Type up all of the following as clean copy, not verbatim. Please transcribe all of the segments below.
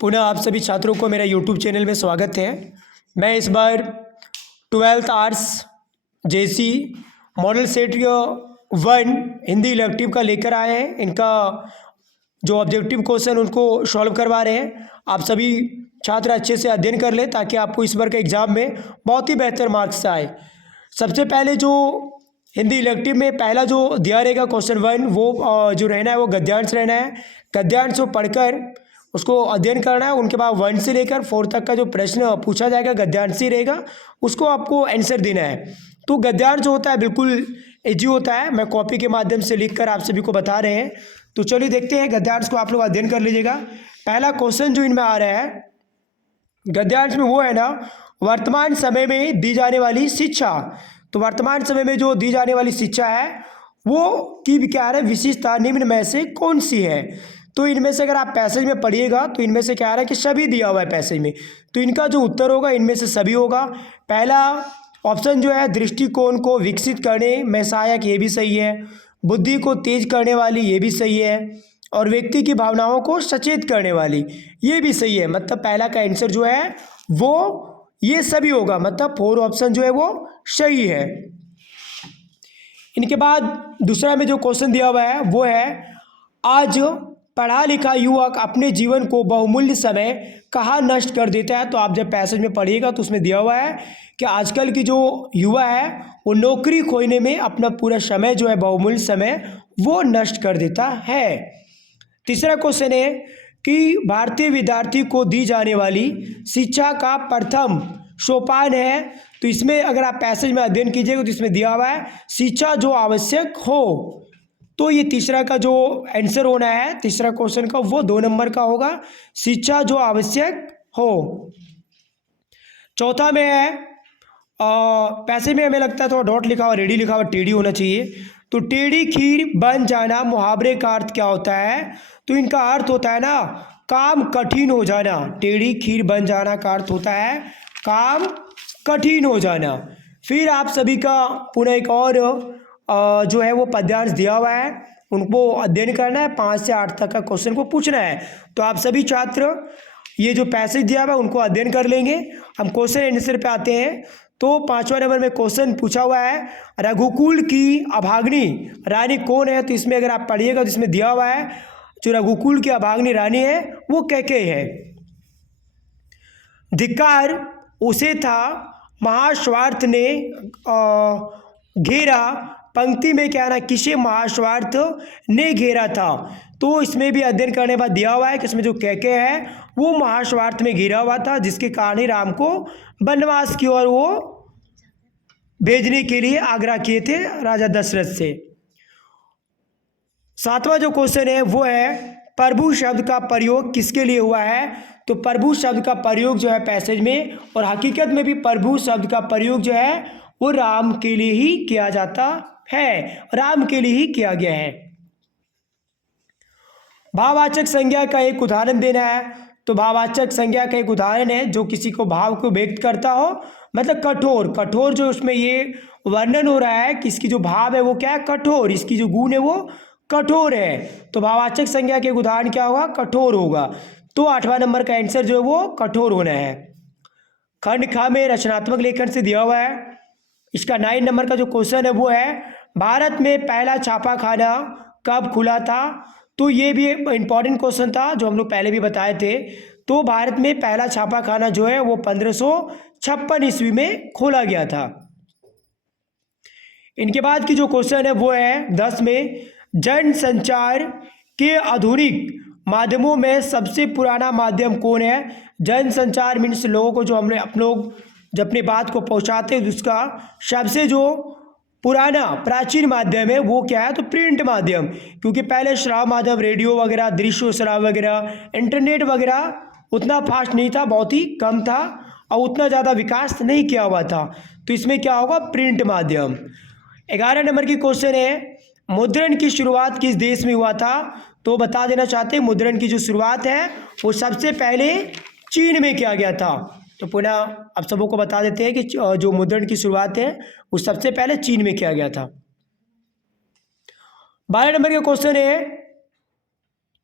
पुनः आप सभी छात्रों को मेरा यूट्यूब चैनल में स्वागत है। मैं इस बार 12th आर्ट्स जेसी मॉडल सेट 1 हिंदी इलेक्टिव का लेकर आए हैं। इनका जो ऑब्जेक्टिव क्वेश्चन उनको सॉल्व करवा रहे हैं। आप सभी छात्र अच्छे से अध्ययन कर लें ताकि आपको इस बार के एग्ज़ाम में बहुत ही बेहतर मार्क्स आए। सबसे पहले जो हिंदी इलेक्टिव में पहला जो दिया रहेगा क्वेश्चन 1 वो जो रहना है वो गद्यांश रहना है। गद्यांश को पढ़कर उसको अध्ययन करना है। उनके बाद 1 से लेकर 4 तक का जो प्रश्न पूछा जाएगा गद्यांश ही रहेगा, उसको आपको आंसर देना है। तो गद्यांश जो होता है बिल्कुल ईजी होता है। मैं कॉपी के माध्यम से लिखकर आप सभी को बता रहे हैं। तो चलिए देखते हैं गद्यांश को आप लोग अध्ययन कर लीजिएगा। पहला क्वेश्चन जो इनमें आ रहा है गद्यांश में वो है ना, वर्तमान समय में दी जाने वाली शिक्षा। तो वर्तमान समय में जो दी जाने वाली शिक्षा है वो की क्या है, विशेषता निम्न में से कौन सी है। तो इनमें से अगर आप पैसेज में पढ़िएगा तो इनमें से क्या आ रहा है कि सभी दिया हुआ है पैसेज में। तो इनका जो उत्तर होगा इनमें से सभी होगा। पहला ऑप्शन जो है दृष्टिकोण को विकसित करने में सहायक, ये भी सही है। बुद्धि को तेज करने वाली, ये भी सही है। और व्यक्ति की भावनाओं को सचेत करने वाली, ये भी सही है। मतलब पहला का आंसर जो है वो ये सभी होगा। मतलब 4 ऑप्शन जो है वो सही है। इनके बाद दूसरा में जो क्वेश्चन दिया हुआ है वो है, आज पढ़ा लिखा युवक अपने जीवन को बहुमूल्य समय कहाँ नष्ट कर देता है। तो आप जब पैसेज में पढ़िएगा तो उसमें दिया हुआ है कि आजकल की जो युवा है वो नौकरी खोने में अपना पूरा समय जो है बहुमूल्य समय वो नष्ट कर देता है। तीसरा क्वेश्चन है कि भारतीय विद्यार्थी को दी जाने वाली शिक्षा का प्रथम सोपान है। तो इसमें अगर आप पैसेज में अध्ययन कीजिएगा तो इसमें दिया हुआ है शिक्षा जो आवश्यक हो। तो ये तीसरा का जो आंसर होना है तीसरा क्वेश्चन का वो 2 नंबर का होगा, शिक्षा जो आवश्यक हो। चौथा में है पैसे में हमें लगता है थोड़ा डॉट लिखा हुआ, रेडी लिखा हुआ, टेढ़ी होना चाहिए। तो टेढ़ी खीर बन जाना मुहावरे का अर्थ क्या होता है। तो इनका अर्थ होता है ना काम कठिन हो जाना। टेढ़ी खीर बन जाना का अर्थ होता है काम कठिन हो जाना। फिर आप सभी का पुनः एक और जो है वो पद्यांश दिया हुआ है, उनको अध्ययन करना है। 5 से 8 तक का क्वेश्चन को पूछना है। तो आप सभी छात्र ये जो पैसेज दिया हुआ है उनको अध्ययन कर लेंगे। हम क्वेश्चन आंसर पे आते हैं। तो 5वां नंबर में क्वेश्चन पूछा हुआ है रघुकुल की अभाग्नि रानी कौन है। तो इसमें अगर आप पढ़िएगा तो इसमें दिया हुआ है जो रघुकुल की अभाग्नि रानी है वो कैकेयी है। धिक्कार उसे था महास्वार्थ ने घेरा। पंक्ति में क्या ना किसे महास्वार्थ ने घेरा था। तो इसमें भी अध्ययन करने के बाद दिया हुआ है कि इसमें जो कैकेयी है वो महास्वार्थ में घिरा हुआ था, जिसके कारण ही राम को वनवास की ओर वो भेजने के लिए आग्रह किए थे राजा दशरथ से। 7वां जो क्वेश्चन है वो है प्रभु शब्द का प्रयोग किसके लिए हुआ है। तो प्रभु शब्द का प्रयोग जो है पैसेज में और हकीकत में भी प्रभु शब्द का प्रयोग जो है वो राम के लिए ही किया जाता है, राम के लिए ही किया गया है। भाववाचक संज्ञा का एक उदाहरण देना है। तो भाववाचक संज्ञा का एक उदाहरण है जो किसी को भाव को व्यक्त करता हो, मतलब कठोर। कठोर जो उसमें ये वर्णन हो रहा है कि इसकी जो भाव है वो क्या है कठोर, इसकी जो गुण है वो कठोर है। तो भाववाचक संज्ञा के उदाहरण क्या होगा, कठोर होगा। तो 8वां नंबर का आंसर जो है वो कठोर होना है। खंड खा में रचनात्मक लेखन से दिया हुआ है। इसका 9 नंबर का जो क्वेश्चन है वो है भारत में पहला छापा खाना कब खुला था। तो ये भी इंपॉर्टेंट क्वेश्चन था जो हम लोग पहले भी बताए थे। तो भारत में पहला छापा खाना जो है वो 1556 ईस्वी में खोला गया था। इनके बाद की जो क्वेश्चन है वो है 10 में जनसंचार के आधुनिक माध्यमों में सबसे पुराना माध्यम कौन है। जनसंचार मीन्स लोगों को जो हमने आप लोग जब अपनी बात को पहुंचाते हैं उसका सबसे जो पुराना प्राचीन माध्यम है वो क्या है, तो प्रिंट माध्यम। क्योंकि पहले श्राव्य माध्यम रेडियो वगैरह, दृश्य श्राव्य वगैरह, इंटरनेट वगैरह उतना फास्ट नहीं था, बहुत ही कम था और उतना ज़्यादा विकास नहीं किया हुआ था। तो इसमें क्या होगा, प्रिंट माध्यम। 11 नंबर की क्वेश्चन है मुद्रण की शुरुआत किस देश में हुआ था। तो बता देना चाहते हैं मुद्रण की जो शुरुआत है वो सबसे पहले चीन में किया गया था। तो पुनः आप सबों को बता देते हैं कि जो मुद्रण की शुरुआत है वो सबसे पहले चीन में किया गया था। 12 नंबर का क्वेश्चन है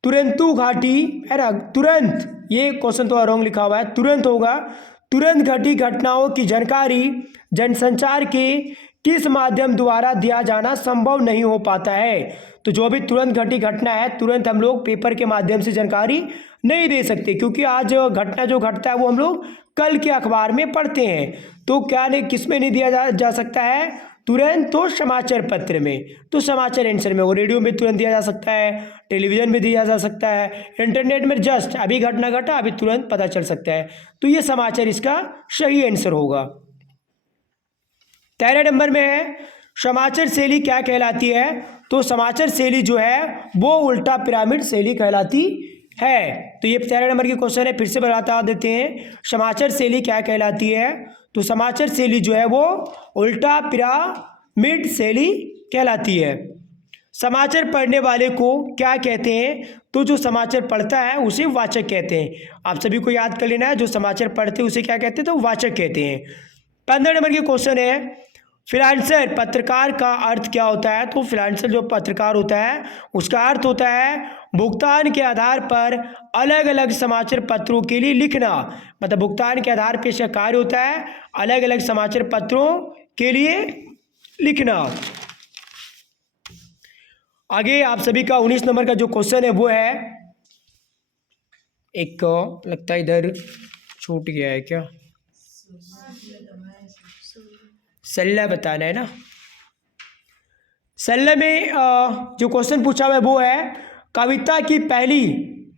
तुरंतु घाटी है ना, तुरंत, ये क्वेश्चन तो रॉन्ग लिखा हुआ है, तुरंत होगा। तुरंत घटी घटनाओं की जानकारी जनसंचार के किस माध्यम द्वारा दिया जाना संभव नहीं हो पाता है। तो जो भी तुरंत घटी घटना है, तुरंत हम लोग पेपर के माध्यम से जानकारी नहीं दे सकते, क्योंकि आज घटना जो घटता है वो हम लोग कल के अखबार में पढ़ते हैं। तो क्या नहीं, किस में नहीं दिया जा सकता है तुरंत, तो समाचार पत्र में। तो समाचार आंसर में, वो रेडियो में तुरंत दिया जा सकता है, टेलीविजन में दिया जा सकता है, इंटरनेट में जस्ट अभी घटना घटा अभी तुरंत पता चल सकता है। तो ये समाचार इसका सही आंसर होगा। 13 नंबर में है समाचार शैली क्या कहलाती है। तो समाचार शैली जो है वो उल्टा पिरामिड शैली कहलाती है। तो ये 13 नंबर की क्वेश्चन है, फिर से बता देते हैं, समाचार शैली क्या कहलाती है। तो समाचार शैली जो है वो उल्टा पिरामिड शैली कहलाती है। समाचार पढ़ने वाले को क्या कहते हैं। तो जो समाचार पढ़ता है उसे वाचक कहते हैं। आप सभी को याद कर लेना है, जो समाचार पढ़ते हैं उसे क्या कहते हैं, तो वाचक कहते हैं। 15 नंबर की क्वेश्चन है फ्रीलांसर पत्रकार का अर्थ क्या होता है। तो फ्रीलांसर जो पत्रकार होता है उसका अर्थ होता है भुगतान के आधार पर अलग अलग समाचार पत्रों के लिए लिखना। मतलब भुगतान के आधार पर इसका कार्य होता है अलग अलग समाचार पत्रों के लिए लिखना। आगे आप सभी का 19 नंबर का जो क्वेश्चन है वो है, एक लगता है इधर छूट गया है क्या, सल्ला बताना है ना। सल्ला में जो क्वेश्चन पूछा हुआ है वो है कविता की पहली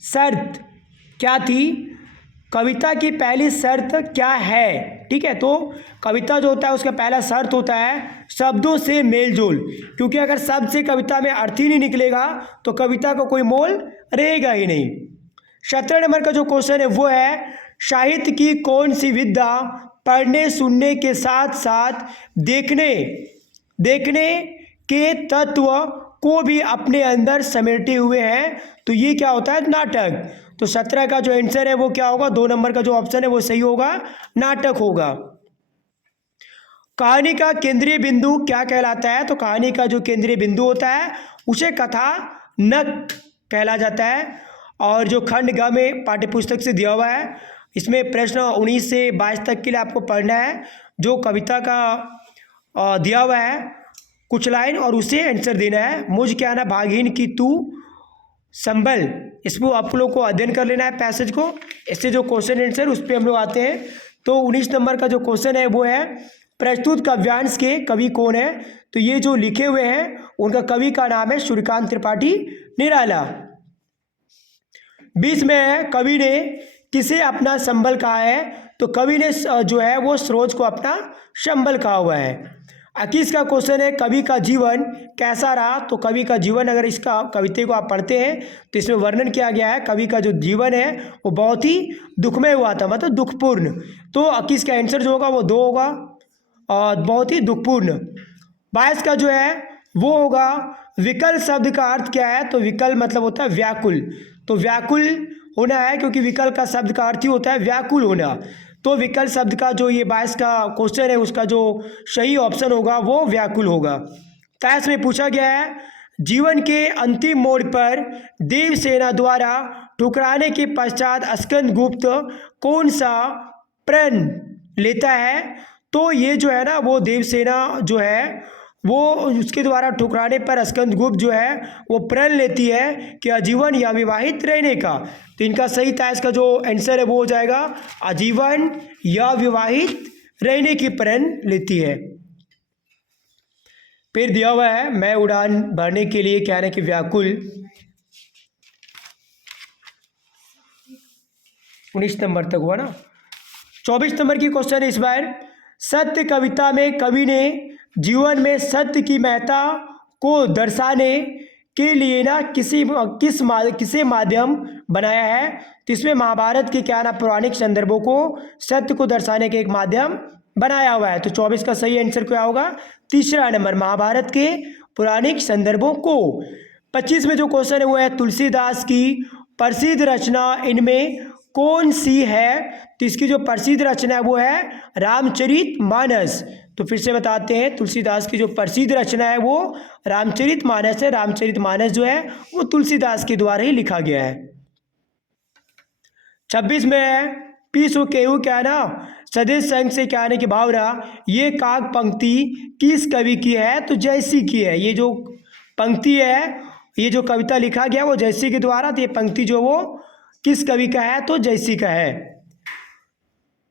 शर्त क्या थी। कविता की पहली शर्त क्या है, ठीक है। तो कविता जो होता है उसका पहला शर्त होता है शब्दों से मेलजोल, क्योंकि अगर शब्द से कविता में अर्थ ही नहीं निकलेगा तो कविता का कोई मोल रहेगा ही नहीं। 17 नंबर का जो क्वेश्चन है वो है साहित्य की कौन सी विद्या पढ़ने सुनने के साथ साथ देखने के तत्व को भी अपने अंदर समेटे हुए हैं। तो ये क्या होता है, नाटक। तो 17 का जो आंसर है वो क्या होगा, 2 नंबर का जो ऑप्शन है वो सही होगा, नाटक होगा। कहानी का केंद्रीय बिंदु क्या कहलाता है। तो कहानी का जो केंद्रीय बिंदु होता है उसे कथानक कहला जाता है। और जो खंड ग में पाठ्यपुस्तक से दिया हुआ है, इसमें प्रश्न 19 से 22 तक के लिए आपको पढ़ना है। जो कविता का दिया हुआ है कुछ लाइन और उसे आंसर देना है। मुझ क्या ना भागहीन की तू संभल, इसको आप लोग को अध्ययन कर लेना है पैसेज को। इससे जो क्वेश्चन आंसर उस पर हम लोग आते हैं। तो 19 नंबर का जो क्वेश्चन है वो है प्रस्तुत काव्यांश के कवि कौन है। तो ये जो लिखे हुए हैं उनका कवि का नाम है सूर्यकांत त्रिपाठी निराला। 20 में है कवि ने किसे अपना संबल कहा है। तो कवि ने जो है वो सरोज को अपना संबल कहा हुआ है। 21 का क्वेश्चन है कवि का जीवन कैसा रहा। तो कवि का जीवन, अगर इसका कविता को आप पढ़ते हैं तो इसमें वर्णन किया गया है कवि का जो जीवन है वो बहुत ही दुखमय हुआ था, मतलब दुखपूर्ण। तो 21 का आंसर जो होगा वो 2 होगा और बहुत ही दुखपूर्ण। 22 का जो है वो होगा विकल शब्द का अर्थ क्या है। तो विकल मतलब होता है व्याकुल। तो व्याकुल होना है, क्योंकि विकल का शब्द का अर्थ ही होता है व्याकुल होना। तो विकल शब्द का जो ये 22 का क्वेश्चन है उसका जो सही ऑप्शन होगा वो व्याकुल होगा। 23 में पूछा गया है जीवन के अंतिम मोड़ पर देवसेना द्वारा ठुकराने के पश्चात स्कंदगुप्त कौन सा प्रण लेता है। तो ये जो है ना वो देवसेना जो है वो उसके द्वारा ठुकराने पर स्कंदगुप्त जो है वो प्रण लेती है कि आजीवन या विवाहित रहने का। तो इनका सही 23 का जो आंसर है वो हो जाएगा आजीवन या विवाहित रहने की प्रण लेती है। फिर दिया हुआ है मैं उड़ान भरने के लिए क्या है कि व्याकुल। 19 नंबर तक हुआ ना। 24 नंबर की क्वेश्चन है इस बार सत्य कविता में कवि ने जीवन में सत्य की महत्ता को दर्शाने के लिए ना किसे माध्यम बनाया है। तो इसमें महाभारत के क्या ना पौराणिक संदर्भों को सत्य को दर्शाने के एक माध्यम बनाया हुआ है। तो 24 का सही आंसर क्या होगा, 3रा नंबर महाभारत के पौराणिक संदर्भों को। 25 में जो क्वेश्चन है वो है तुलसीदास की प्रसिद्ध रचना इनमें कौन सी है। तो इसकी जो प्रसिद्ध रचना है वो है रामचरितमानस। तो फिर से बताते हैं, तुलसीदास की जो प्रसिद्ध रचना है वो रामचरितमानस है। रामचरितमानस जो है वो तुलसीदास के द्वारा ही लिखा गया है। 26 में है, पीसो केहू क्या ना सदेश संग से क्या आने की भावना, ये काग पंक्ति किस कवि की है? तो जयसी की है। ये जो पंक्ति है, ये जो कविता लिखा गया वो जयसी के द्वारा, तो ये पंक्ति जो वो किस कवि का है? तो जयसी का है।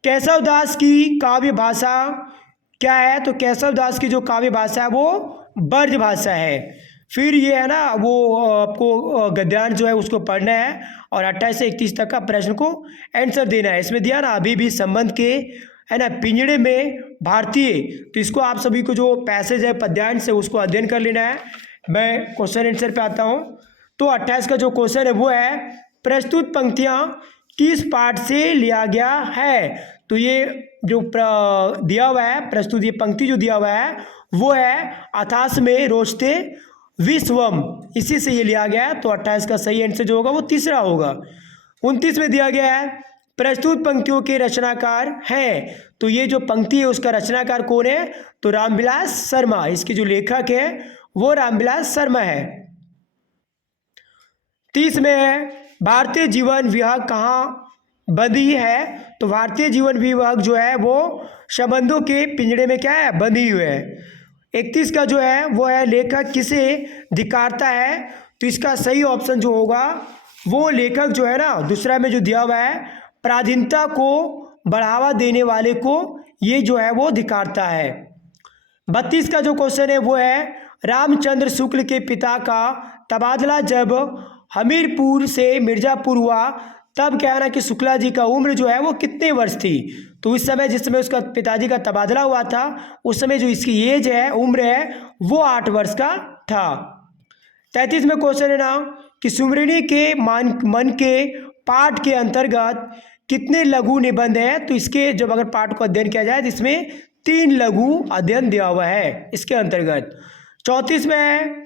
केशवदास की काव्य भाषा क्या है? तो केशवदास की जो काव्य भाषा है वो ब्रज भाषा है। फिर ये है ना, वो आपको गद्यांश जो है उसको पढ़ना है और 28 से 31 तक का प्रश्न को आंसर देना है। इसमें दिया ना, अभी भी संबंध के है ना पिंजड़े में भारतीय, तो इसको आप सभी को जो पैसेज है पद्यांश से उसको अध्ययन कर लेना है। मैं क्वेश्चन आंसर पे आता हूँ। तो 28 का जो क्वेश्चन है वो है, प्रस्तुत पंक्तियाँ किस पाठ से लिया गया है? तो ये जो दिया हुआ है प्रस्तुत, ये पंक्ति जो दिया हुआ है वो है अथास में रोचते विश्वम, इसी से ये लिया गया है। तो 28 का सही आंसर जो होगा वो तीसरा होगा। 29 में दिया गया है, प्रस्तुत पंक्तियों के रचनाकार हैं। तो ये जो पंक्ति है उसका रचनाकार कौन है? तो रामविलास शर्मा। इसके जो लेखक है वो रामविलास शर्मा है। 30 में है, भारतीय जीवन विभाग कहाँ बंधी है? तो भारतीय जीवन विभाग जो है वो संबंधों के पिंजड़े में क्या है? बंधी हुई है। 31 का जो है वो है, लेखक किसे धिक्कारता है? तो इसका सही ऑप्शन जो होगा वो लेखक जो है ना, दूसरा में जो दिया हुआ है, पराधीनता को बढ़ावा देने वाले को ये जो है वो धिक्कारता है। 32 का जो क्वेश्चन है वो है, रामचंद्र शुक्ल के पिता का तबादला जब हमीरपुर से मिर्ज़ापुर हुआ तब क्या है ना कि शुक्ला जी का उम्र जो है वो कितने वर्ष थी? तो इस समय जिस समय उसका पिताजी का तबादला हुआ था उस समय जो इसकी एज है, उम्र है, वो 8 वर्ष का था। 33 में क्वेश्चन है ना कि सुमरिनी के मन के पाठ के अंतर्गत कितने लघु निबंध हैं? तो इसके जब अगर पाठ को अध्ययन किया जाए तो इसमें 3 लघु अध्ययन दिया हुआ है इसके अंतर्गत। 34 में है,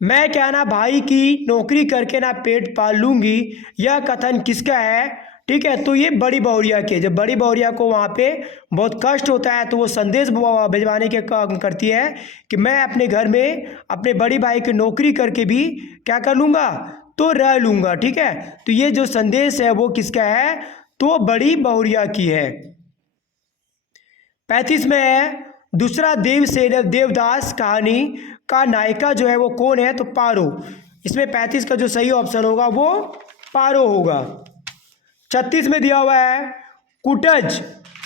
मैं क्या ना भाई की नौकरी करके ना पेट पाल लूँगी, यह कथन किसका है? ठीक है, तो ये बड़ी बहुरिया के, जब बड़ी बहुरिया को वहाँ पे बहुत कष्ट होता है तो वो संदेश भिजवाने के काम करती है कि मैं अपने घर में अपने बड़ी भाई की नौकरी करके भी क्या कर लूँगा? तो रह लूँगा। ठीक है, तो ये जो संदेश है वो किसका है? तो बड़ी बहुरिया की है। 35 में है, दूसरा देवदास कहानी का नायिका जो है वो कौन है? तो पारो। इसमें 35 का जो सही ऑप्शन होगा वो पारो होगा। 36 में दिया हुआ है, कुटज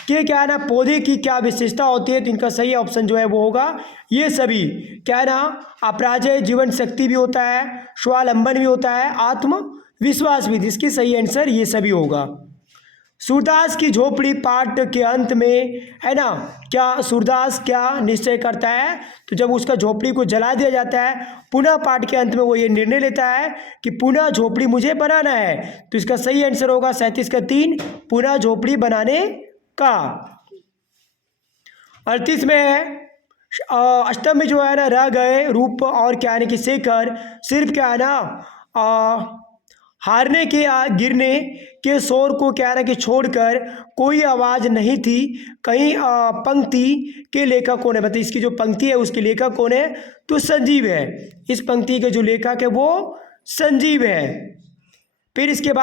के क्या है ना पौधे की क्या विशेषता होती है? तो इनका सही ऑप्शन जो है वो होगा ये सभी, क्या है ना, अपराजय जीवन शक्ति भी होता है, स्वावलंबन भी होता है, आत्मविश्वास भी। इसकी सही आंसर ये सभी होगा। सूरदास की झोपड़ी पाठ के अंत में है ना, क्या सूरदास क्या निश्चय करता है? तो जब उसका झोपड़ी को जला दिया जाता है पुनः पाठ के अंत में वो ये निर्णय लेता है कि पुनः झोपड़ी मुझे बनाना है। तो इसका सही आंसर होगा 37 का 3, पुनः झोपड़ी बनाने का। 38 में है, अष्टम में जो है ना, रह गए रूप और क्या है कि शेखर सिर्फ क्या है ना हारने के गिरने के शोर को क्या है कि छोड़कर कोई आवाज़ नहीं थी। कहीं पंक्ति के लेखक कौन है? मतलब इसकी जो पंक्ति है उसके लेखक कौन है? तो संजीव है। इस पंक्ति के जो लेखक है वो संजीव है। फिर इसके बाद